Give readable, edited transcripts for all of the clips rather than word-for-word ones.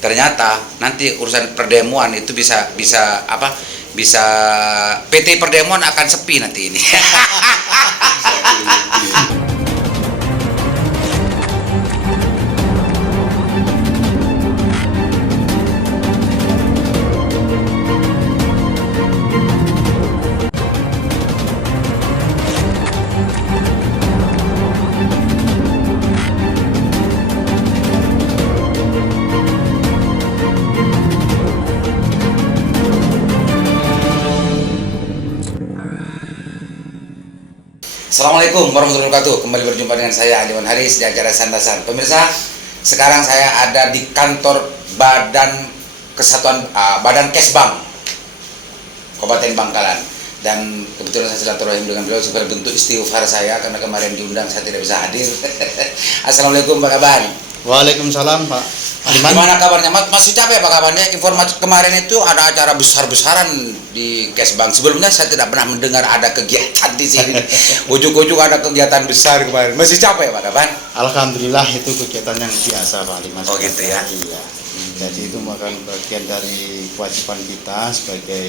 ternyata nanti urusan perdemuan itu bisa PT Perdemuan akan sepi nanti ini. Assalamualaikum warahmatullahi wabarakatuh. Kembali berjumpa dengan saya Aliwan Haris di acara Sandasan. Pemirsa, sekarang saya ada di kantor Badan Kesbang Kabupaten Bangkalan, dan kebetulan saya silaturahim dengan beliau sebagai bentuk istighfar saya karena kemarin diundang saya tidak bisa hadir. Assalamualaikum Pak Kaban. Waalaikumsalam Pak. Gimana kabarnya? Masih capek Pak Kaban ya? Informasi kemarin itu ada acara besar-besaran di Kesbang. Sebelumnya saya tidak pernah mendengar ada kegiatan di sini. Ujuk-ujuk ada kegiatan besar kemarin. Masih capek Pak Kaban? Alhamdulillah itu kegiatan yang biasa Pak Limas. Oh gitu ya. Iya. Jadi itu merupakan bagian dari kewajiban kita sebagai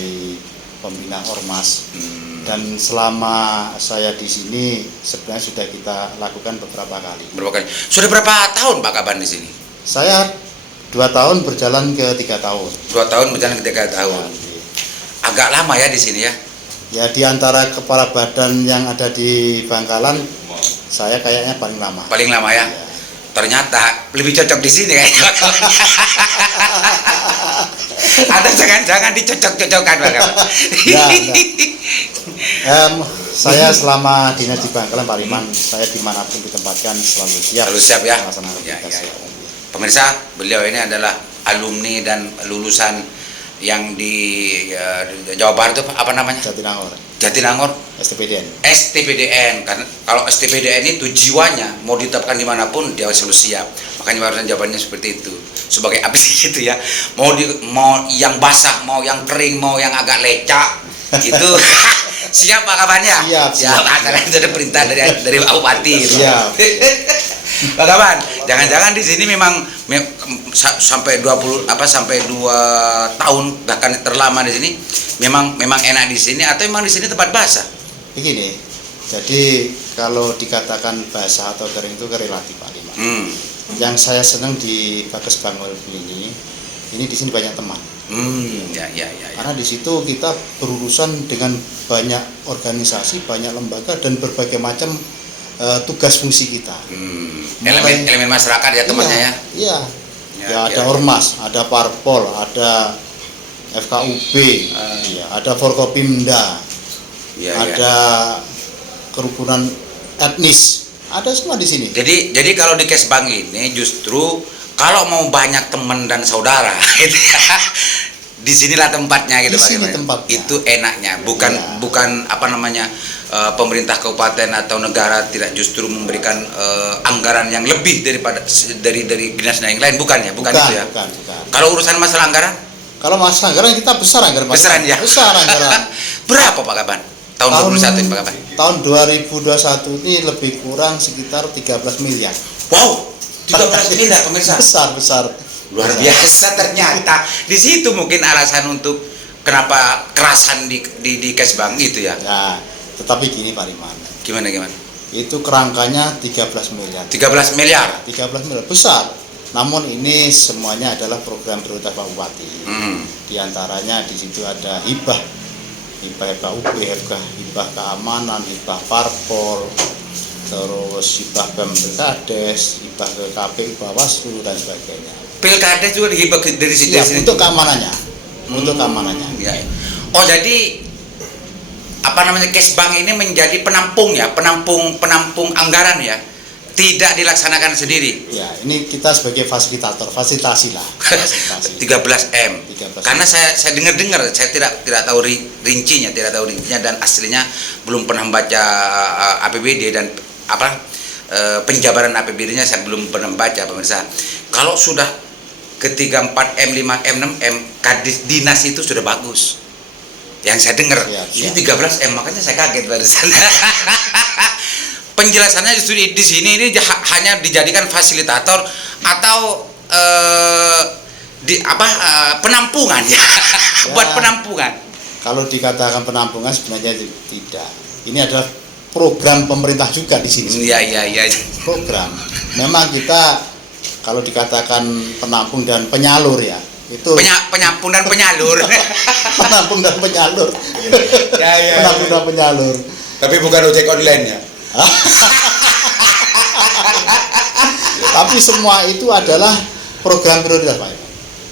pembina ormas. Dan selama saya di sini sebenarnya sudah kita lakukan beberapa kali. Berapa kali? Sudah berapa tahun Pak Kaban di sini? Saya 2 tahun berjalan ke 3 tahun. 2 tahun berjalan ke 3 tahun. Agak lama ya di sini ya? Ya, di antara kepala badan yang ada di Bangkalan, saya kayaknya paling lama. Paling lama ya? Ya. Ternyata lebih cocok di sini kayaknya. Atau jangan-jangan dicocok-cocokkan Pak Kaban? Saya selama dinas di Bangkalan Pak Liman, saya dimanapun ditempatkan selalu siap. Selalu siap ya? Melaksanakan tugas. Ya. Pemirsa, beliau ini adalah alumni dan lulusan yang di Jawa Barat itu apa namanya? Jatinangor. STPDN. Karena kalau STPDN itu jiwanya mau ditetapkan dimanapun dia selalu siap. Makanya barusan jawabannya seperti itu. Sebagai apa sih gitu ya? Mau yang basah, mau yang kering, mau yang agak lecak itu siap Pak Kabannya? Siap. Karena itu ada perintah dari Pak Bupati. Siap. Pak Kaban, jangan-jangan di sini memang sampai 2 tahun bahkan terlama di sini memang enak di sini, atau memang di sini tempat basah? Begini, jadi kalau dikatakan basah atau kering itu relatif Pak Liman. Yang saya senang di Bakes Bangol ini di sini banyak teman. Ya. Karena di situ kita berurusan dengan banyak organisasi, banyak lembaga dan berbagai macam tugas fungsi kita. Elemen masyarakat ya temannya ya. Iya. Ya, ada ormas, ada parpol, ada FKUB, ada Forkopimda, ada kerukunan etnis, ada semua di sini. Jadi kalau di Kesbang ini justru kalau mau banyak teman dan saudara, gitu ya, di sinilah tempatnya gitu. Di sini tempatnya. Itu enaknya, bukan apa namanya, pemerintah kabupaten atau negara tidak justru memberikan anggaran yang lebih daripada dari dinas yang lain, bukan itu ya. Bukan. Kalau urusan masalah anggaran? Kalau masalah anggaran kita besar anggaran. Besaran ya. Besar anggaran. Berapa Pak Kaban? Tahun 2021 ini Pak Kaban? Tahun 2021 ini lebih kurang sekitar 13 miliar. Wow, 13 miliar pemirsa. Besar. Luar biasa ternyata. Di situ mungkin alasan untuk kenapa kerasan di Kesbang itu ya. Nah, tetapi gini Pak Liman. Gimana? Itu kerangkanya 13 miliar. 13 miliar. 13 miliar besar. Namun ini semuanya adalah program prioritas Pak Bupati. Di antaranya di situ ada hibah FKUB, hibah keamanan, hibah parpol, terus hibah BEM-Pilkades, hibah ke KPU Bawaslu dan sebagainya. Pilkades juga dihibah dari situ. Untuk keamanannya. Untuk keamanannya. Ya. Oh, jadi apa namanya, Kesbang ini menjadi penampung anggaran ya. Tidak dilaksanakan sendiri. Ya, ini kita sebagai fasilitasi lah. 13M. Karena saya dengar, saya tidak tahu rincinya dan aslinya belum pernah membaca APBD dan penjabaran APBD-nya saya belum pernah baca pemirsa. Kalau sudah ketiga 4M, 5M, 6M, kadis dinas itu sudah bagus. Yang saya dengar, ini 13M, makanya saya kaget barusan. Penjelasannya justru di sini ini hanya dijadikan fasilitator atau penampungan ya. Buat penampungan. Kalau dikatakan penampungan sebenarnya tidak. Ini adalah program pemerintah juga di sini. Iya. Program. Memang kita kalau dikatakan penampung dan penyalur ya, itu penyampung dan penyalur. penampung dan penyalur. Ya. Penampung dan penyalur. Tapi bukan ojek online ya. Tapi semua itu adalah program prioritas Pak.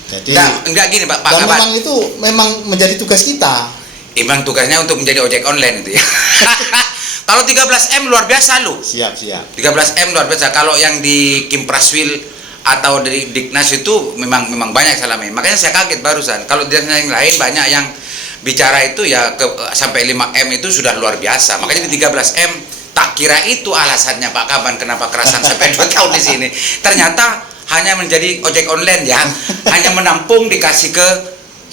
Jadi enggak gini Pak. Dan memang itu memang menjadi tugas kita. Emang tugasnya untuk menjadi ojek online itu ya. Kalau 13M luar biasa lu. Siap. 13M luar biasa. Kalau yang di Kim Praswil atau dari Dignas itu memang banyak salahnya. Makanya saya kaget barusan. Kalau di yang lain banyak yang bicara itu ya sampai 5M itu sudah luar biasa. Makanya di 13M tak kira itu alasannya Pak Kaban kenapa kerasan sampai 2 tahun di sini. Ternyata hanya menjadi ojek online ya. Hanya menampung dikasih ke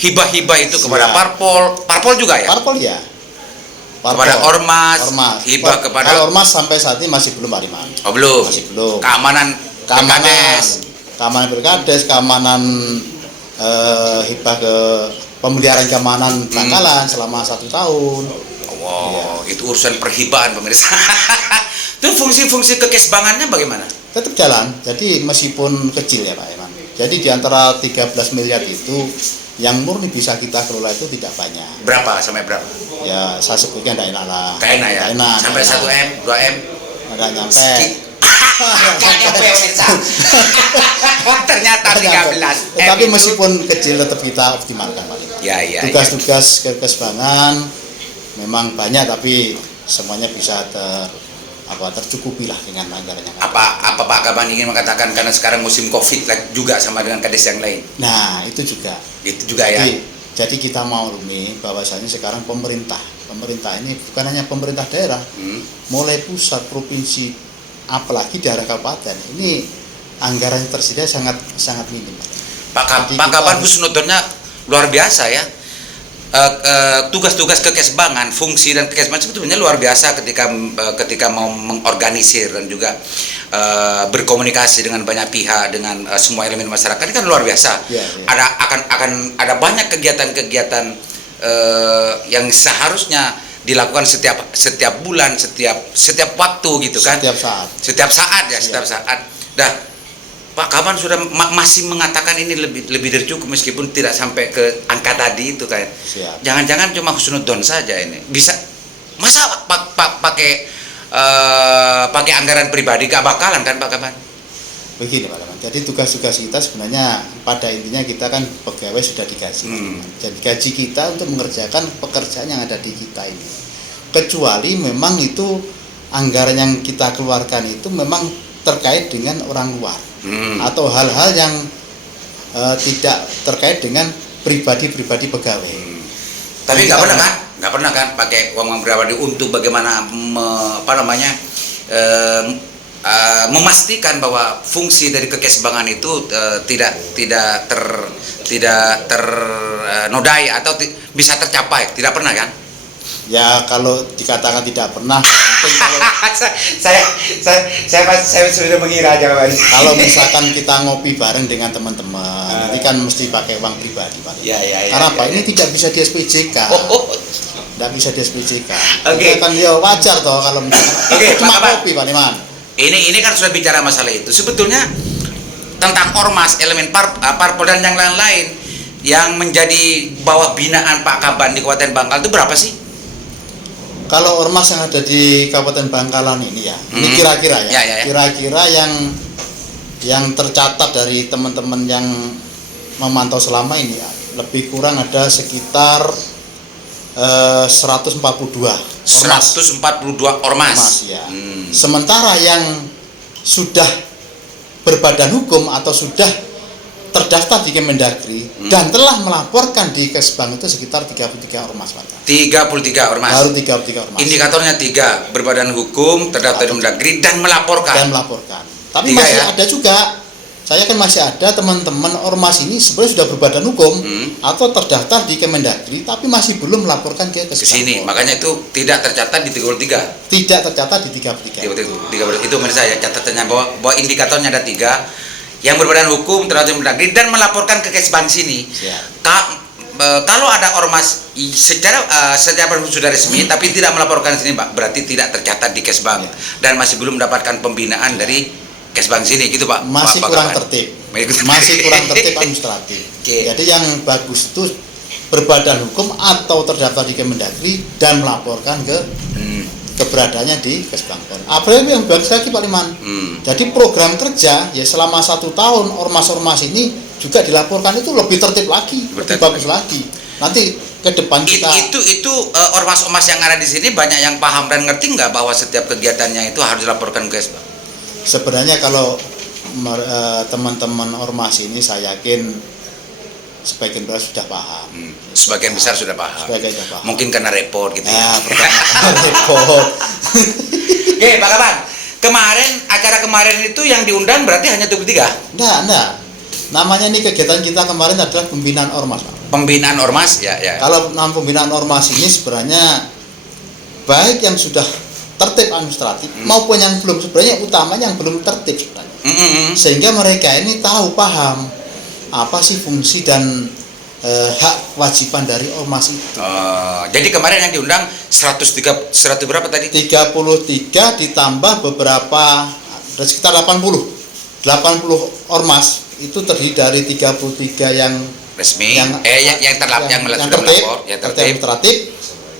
hibah-hibah itu kepada parpol juga ya. Parpol ya. Kepada ormas. Hibah kepada kalau ormas sampai saat ini masih belum Pak Iman. Oh belum. Masih belum. Keamanan Pilkades, keamanan hibah ke pemeliharaan keamanan Bangkalan selama 1 tahun. Wow, ya. Itu urusan perhibaan pemirsa. Itu fungsi-fungsi kekesbangannya bagaimana? Tetap jalan. Jadi meskipun kecil ya Pak Iman. Jadi di antara 13 miliar itu yang murni bisa kita kelola itu tidak banyak. Berapa sampai berapa? Ya saya sebutnya tidak enak lah. Tidak enak ya? Sampai 1M, 2M? Nggak nyampe. Nggak nyampe pemirsa. Ternyata 13. Tapi meskipun kecil tetap kita optimalkan Pak. Ya. Tugas-tugas kekesbangan memang banyak tapi semuanya bisa tercukupi lah dengan anggarannya. Apa Pak Kaban ingin mengatakan karena sekarang musim Covid juga sama dengan kades yang lain? Nah itu juga. Itu juga ya. Jadi kita mau Rumi bahwasanya sekarang pemerintah ini bukan hanya pemerintah daerah, mulai pusat, provinsi, apalagi daerah kabupaten ini anggaran tersedia sangat minim. Pak Kaban husnudonnya luar biasa ya. Tugas-tugas kekesbangan, fungsi dan kekesbangan sebetulnya luar biasa ketika mau mengorganisir dan juga berkomunikasi dengan banyak pihak, dengan semua elemen masyarakat, ini kan luar biasa. Ya. Akan ada banyak kegiatan-kegiatan yang seharusnya dilakukan setiap bulan, setiap waktu gitu kan. Setiap saat. Dah Pak Kaban sudah masih mengatakan ini lebih dari cukup meskipun tidak sampai ke angka tadi itu kan. Jangan-jangan cuma husnudon saja ini. Bisa masa pakai anggaran pribadi gak bakalan kan Pak Kaban? Begini Pak Kaban. Jadi tugas-tugas kita sebenarnya pada intinya kita kan pegawai sudah digaji. Jadi gaji kita untuk mengerjakan pekerjaan yang ada di kita ini. Kecuali memang itu anggaran yang kita keluarkan itu memang terkait dengan orang luar. Atau hal-hal yang tidak terkait dengan pribadi pegawai. Tapi nggak pernah kan pakai uang pribadi untuk bagaimana memastikan bahwa fungsi dari kekesbangan itu tidak ternodai atau bisa tercapai, tidak pernah kan? Ya kalau dikatakan tidak pernah, mungkin kalau saya sudah mengira jawabannya. Kalau misalkan kita ngopi bareng dengan teman-teman, ini kan mesti pakai uang pribadi Pak. Karena Pak ini tidak bisa di SPJK. Tidak bisa di SPJK. Oke. Kan ya wajar toh kalau cuma kopi Pak Iman. Ini kan sudah bicara masalah itu. Sebetulnya tentang ormas, elemen parpol dan yang lain-lain yang menjadi bawah binaan Pak Kaban di Kabupaten Bangkal itu berapa sih? Kalau ormas yang ada di Kabupaten Bangkalan ini ya, ini kira-kira ya. Kira-kira yang tercatat dari teman-teman yang memantau selama ini ya, lebih kurang ada sekitar 142 ormas ya. Sementara yang sudah berbadan hukum atau sudah terdaftar di Kemendagri dan telah melaporkan di Kesbang itu sekitar 33 ormas Pak. 33 ormas. Baru 33 ormas. Indikatornya 3, berbadan hukum, terdaftar di Kemendagri dan melaporkan. Tapi masih ada juga. Saya kan masih ada teman-teman ormas ini sebenarnya sudah berbadan hukum atau terdaftar di Kemendagri tapi masih belum melaporkan ke sini. Makanya itu tidak tercatat di 33. Tidak tercatat di 33. Itu menurut saya catatannya bahwa indikatornya ada 3. yang berbadan hukum terhadap Mendagri dan melaporkan ke Kesbang sini. Kalau ada ormas secara sudah resmi tapi tidak melaporkan sini, Pak, berarti tidak tercatat di Kesbang dan masih belum mendapatkan pembinaan dari Kesbang sini, gitu, Pak. Masih Pak kurang tertib. Masih kurang tertib administratif. Jadi yang bagus itu berbadan hukum atau terdaftar di Kemendagri dan melaporkan ke keberadaannya di Kesbang. Apalagi yang bagus lagi Pak Liman. Jadi program kerja ya selama 1 tahun ormas-ormas ini juga dilaporkan itu lebih tertib lagi, lebih bagus lagi. Nanti ke depan kita itu ormas-ormas yang ada di sini banyak yang paham dan ngerti nggak bahwa setiap kegiatannya itu harus dilaporkan ke Kesbang? Sebenarnya kalau teman-teman ormas ini saya yakin sebagian besar sudah paham. Sebagian besar sudah paham. Mungkin karena repot gitu ya. Repot. Oke, Pak Kaban. Acara kemarin itu yang diundang berarti hanya 23? Enggak. Namanya ini kegiatan kita kemarin adalah pembinaan ormas, Pak. Pembinaan ormas, ya. Kalau pembinaan ormas ini sebenarnya baik yang sudah tertib administratif maupun yang belum, sebenarnya utamanya yang belum tertib sebenarnya. Sehingga mereka ini paham apa sih fungsi dan hak kewajiban dari ormas itu. Jadi kemarin yang diundang 100 berapa tadi? 33 ditambah beberapa sekitar 80 ormas itu terdiri dari 33 yang resmi, yang tertib,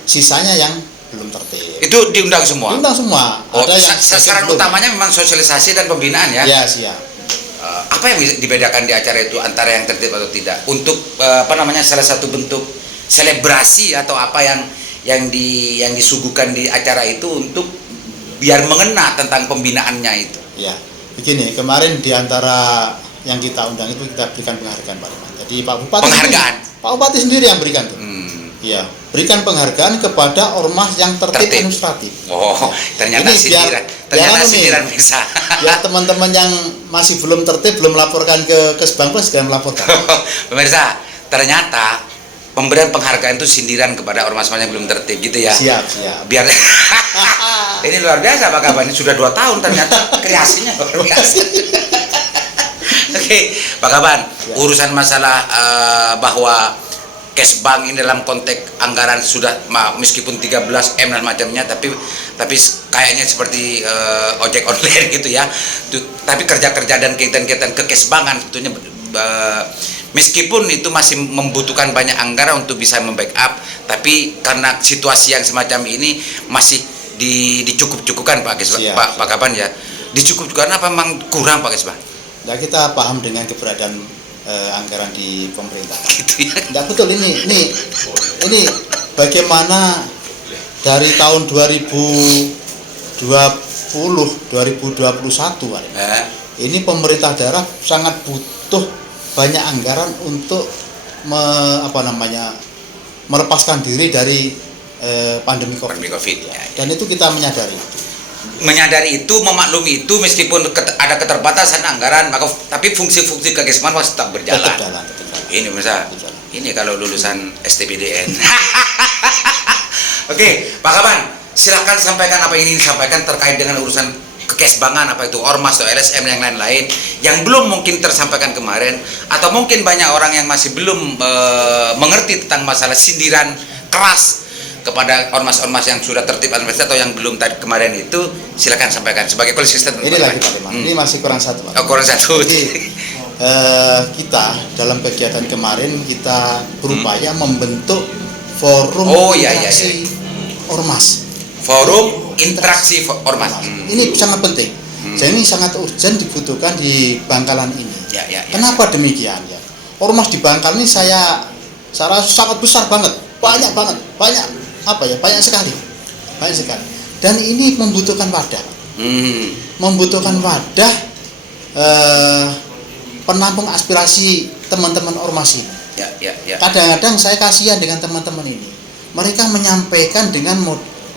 sisanya yang belum tertib. Itu diundang semua? Diundang semua. Ada yang sasaran utamanya memang sosialisasi dan pembinaan ya? Ya, siap. Apa yang bisa dibedakan di acara itu antara yang tertib atau tidak? Untuk salah satu bentuk selebrasi atau apa yang disuguhkan di acara itu untuk biar mengena tentang pembinaannya itu? Ya, begini, kemarin di antara yang kita undang itu kita berikan penghargaan Pak Liman. Jadi Pak Bupati Pak Bupati sendiri yang berikan tuh. Iya, berikan penghargaan kepada ormas yang tertib administratif. Oh, ternyata ini sindiran bisa. Ya teman-teman yang masih belum tertib, belum melaporkan ke Kesbang pun segera melaporkan. Pemirsa, ternyata pemberian penghargaan itu sindiran kepada ormas-ormas yang belum tertib gitu ya. Siap. Biar ini luar biasa Pak Kaban, ini sudah 2 tahun ternyata kreasinya luar biasa. Oke, Pak Kaban, urusan masalah bahwa Kesbang ini dalam konteks anggaran sudah meskipun 13M dan macamnya, tapi kayaknya seperti ojek online gitu ya. Tapi kerja-kerja dan kegiatan-kegiatan kekesbangan sebetulnya meskipun itu masih membutuhkan banyak anggaran untuk bisa membackup, tapi karena situasi yang semacam ini masih dicukup-cukupkan Pak Kaban ya. Dicukup-cukupkan apa memang kurang Pak Kesbang? Nah, kita paham dengan keberadaan anggaran di pemerintah. Gitu ya. Enggak betul ini bagaimana dari tahun 2021 ini pemerintah daerah sangat butuh banyak anggaran untuk melepaskan diri dari pandemi COVID. Dan itu kita menyadari itu, memaklumi itu, meskipun ada keterbatasan anggaran, tapi fungsi-fungsi kekesbangan masih tetap berjalan. Tetap jalan. Ini ini kalau lulusan STPDN. Oke, Pak Kaban, silakan sampaikan apa yang ingin disampaikan terkait dengan urusan kekesbangan, apa itu ormas atau LSM yang lain-lain yang belum mungkin tersampaikan kemarin, atau mungkin banyak orang yang masih belum mengerti tentang masalah sindiran keras kepada ormas-ormas yang sudah tertib administratif atau yang belum tadi kemarin itu. Silakan sampaikan sebagai konsisten. Ini lagi Pak Liman, ini masih kurang satu Pak. Kurang satu. Jadi kita dalam kegiatan kemarin kita berupaya membentuk forum interaksi ormas. Forum interaksi ormas. Ini sangat penting. Jadi ini sangat urgent dibutuhkan di Bangkalan ini. Kenapa demikian ya? Ormas di Bangkalan ini saya rasa sangat besar banget, banyak sekali. Dan ini membutuhkan wadah. Membutuhkan wadah penampung aspirasi teman-teman ormas ini. Kadang-kadang saya kasihan dengan teman-teman ini. Mereka menyampaikan dengan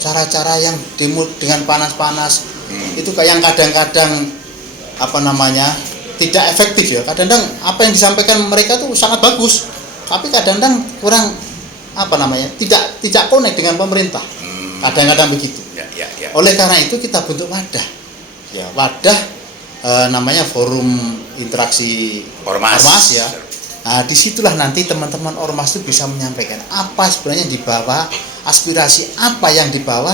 cara-cara yang demo dengan panas-panas. Itu kayak yang kadang-kadang tidak efektif ya. Kadang-kadang apa yang disampaikan mereka tuh sangat bagus, tapi kadang-kadang kurang tidak connect dengan pemerintah. Kadang-kadang begitu. Oleh karena itu kita bentuk wadah. Ya, wadah namanya forum interaksi Ormas. ya. Nah, disitulah nanti teman-teman ormas itu bisa menyampaikan apa sebenarnya yang dibawa, aspirasi apa yang dibawa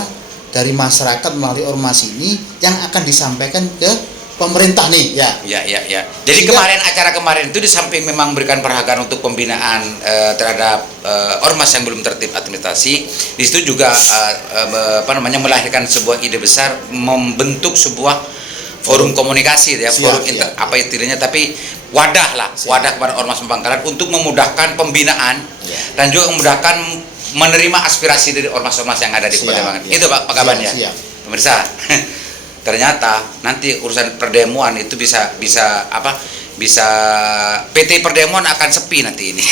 dari masyarakat melalui ormas ini yang akan disampaikan ke pemerintah nih ya. Ya. Jadi kemarin acara kemarin itu di samping memang memberikan perhargaan untuk pembinaan terhadap ormas yang belum tertib administrasi, di situ juga melahirkan sebuah ide besar membentuk sebuah forum komunikasi ya, forum apa istilahnya, tapi wadah kepada ormas Bangkalan untuk memudahkan pembinaan dan juga memudahkan menerima aspirasi dari ormas-ormas yang ada di Kabupaten Bangkalan. Itu Pak Kaban ya. Pemirsa, ternyata nanti urusan perdemuan itu bisa PT Perdemuan akan sepi nanti ini.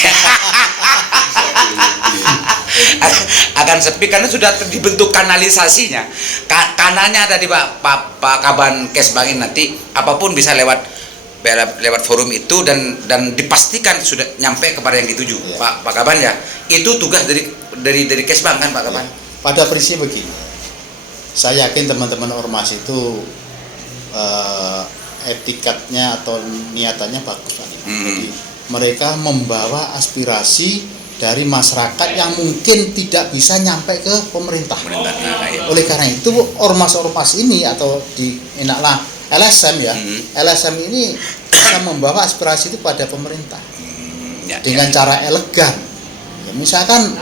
Akan sepi karena sudah dibentuk kanalisasinya. Kanalnya ada di Pak Kaban Kesbangin, nanti apapun bisa lewat forum itu dan dipastikan sudah nyampe kepada yang dituju. Pak Kaban ya. Itu tugas dari Kesbang kan Pak Kaban. Pada prinsip begini. Saya yakin teman-teman ormas itu etikatnya atau niatannya bagus Pak. Jadi mereka membawa aspirasi dari masyarakat yang mungkin tidak bisa nyampe ke pemerintah. Oleh karena itu ormas-ormas ini atau enaklah LSM ya, LSM ini bisa membawa aspirasi itu pada pemerintah dengan cara elegan. Ya, misalkan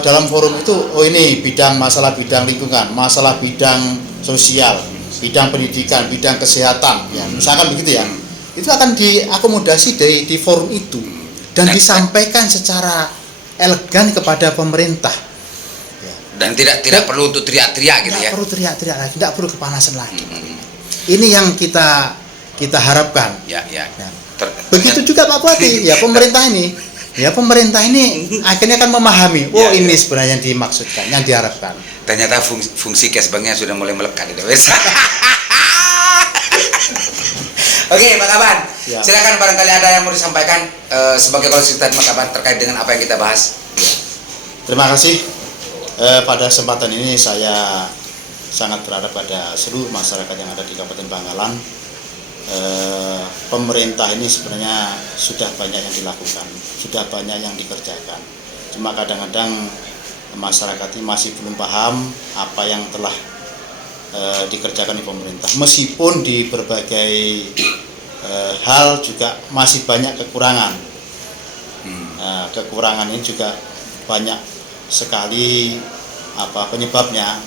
dalam forum itu, ini masalah bidang lingkungan, masalah bidang sosial, bidang pendidikan, bidang kesehatan, ya misalkan begitu ya, itu akan diakomodasi di forum itu. Dan disampaikan secara elegan kepada pemerintah. Dan tidak perlu untuk teriak-teriak gitu ya. Tidak perlu teriak-teriak lagi, tidak perlu kepanasan lagi. Ini yang kita harapkan. Ya. Begitu juga Pak Bupati, pemerintah ini akhirnya akan memahami, ini sebenarnya yang dimaksudkan, yang diharapkan. Ternyata fungsi Kesbangnya sudah mulai melekat itu. Oke, Pak Kaban, silakan barangkali ada yang mau disampaikan sebagai closing statement Pak Kaban terkait dengan apa yang kita bahas. Terima kasih. Pada kesempatan ini saya sangat berharap pada seluruh masyarakat yang ada di Kabupaten Bangkalan, pemerintah ini sebenarnya sudah banyak yang dilakukan, sudah banyak yang dikerjakan. Cuma kadang-kadang masyarakat ini masih belum paham apa yang telah dikerjakan di pemerintah, meskipun di berbagai hal juga masih banyak kekurangan. Kekurangan ini juga banyak sekali penyebabnya.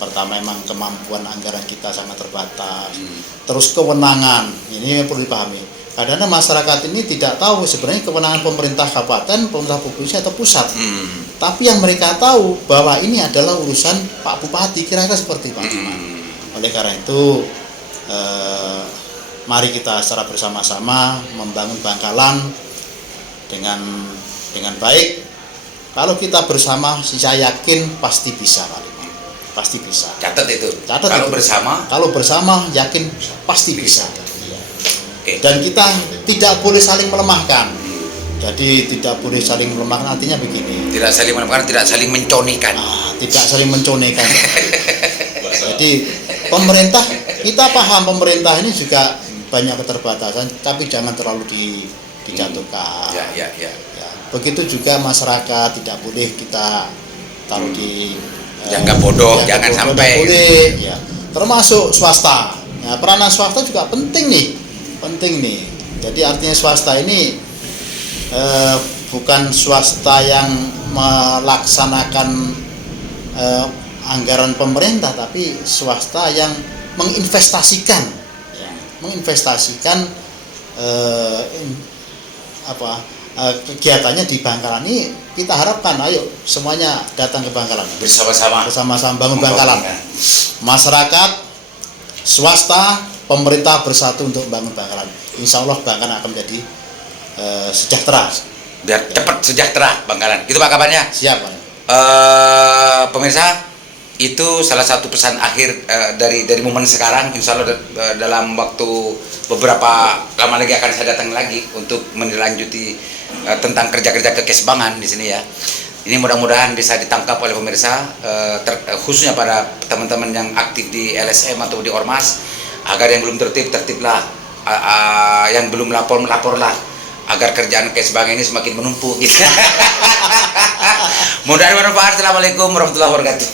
Pertama, memang kemampuan anggaran kita sangat terbatas. Terus kewenangan ini perlu dipahami. Kadang-kadang masyarakat ini tidak tahu sebenarnya kewenangan pemerintah kabupaten, pemerintah provinsi atau pusat. Tapi yang mereka tahu bahwa ini adalah urusan Pak Bupati, kira-kira seperti Pak. Oleh karena itu, mari kita secara bersama-sama membangun Bangkalan dengan baik. Kalau kita bersama, saya yakin pasti bisa, Pak. Pasti bisa. Catat itu. Kalau bersama, yakin pasti bisa. Dan kita tidak boleh saling melemahkan. Jadi tidak boleh saling melemahkan, artinya begini. Tidak saling melemahkan, tidak saling menconekan. Tidak saling menconekan. Jadi pemerintah, kita paham pemerintah ini juga banyak keterbatasan, tapi jangan terlalu dijatuhkan. Ya. Begitu juga masyarakat, tidak boleh kita taruh di jangan bodoh, jangan sampai. Boleh, ya. Termasuk swasta. Ya, peranan swasta juga penting nih. Jadi artinya swasta ini bukan swasta yang melaksanakan anggaran pemerintah, tapi swasta yang menginvestasikan kegiatannya di Bangkalan ini. Kita harapkan, ayo semuanya datang ke Bangkalan bersama-sama bangun Bangkalan. Masyarakat, swasta, pemerintah bersatu untuk bangun Bangkalan. Insya Allah Bangkalan akan menjadi sejahtera. Biar cepat sejahtera Bangkalan. Itu Pak kabarnya. Siap Pak. Pemirsa, itu salah satu pesan akhir dari momen sekarang. Insya Allah dalam waktu beberapa lama lagi akan saya datang lagi untuk melanjuti tentang kerja-kerja kekesbangan di sini ya. Ini mudah-mudahan bisa ditangkap oleh pemirsa, khususnya pada teman-teman yang aktif di LSM atau di Ormas. Agar yang belum tertib, tertiblah. Yang belum lapor, melaporlah. Agar kerjaan kayak sebagainya ini semakin menumpuk gitu. Mudah-mudahan bermanfaat. Assalamualaikum warahmatullahi wabarakatuh.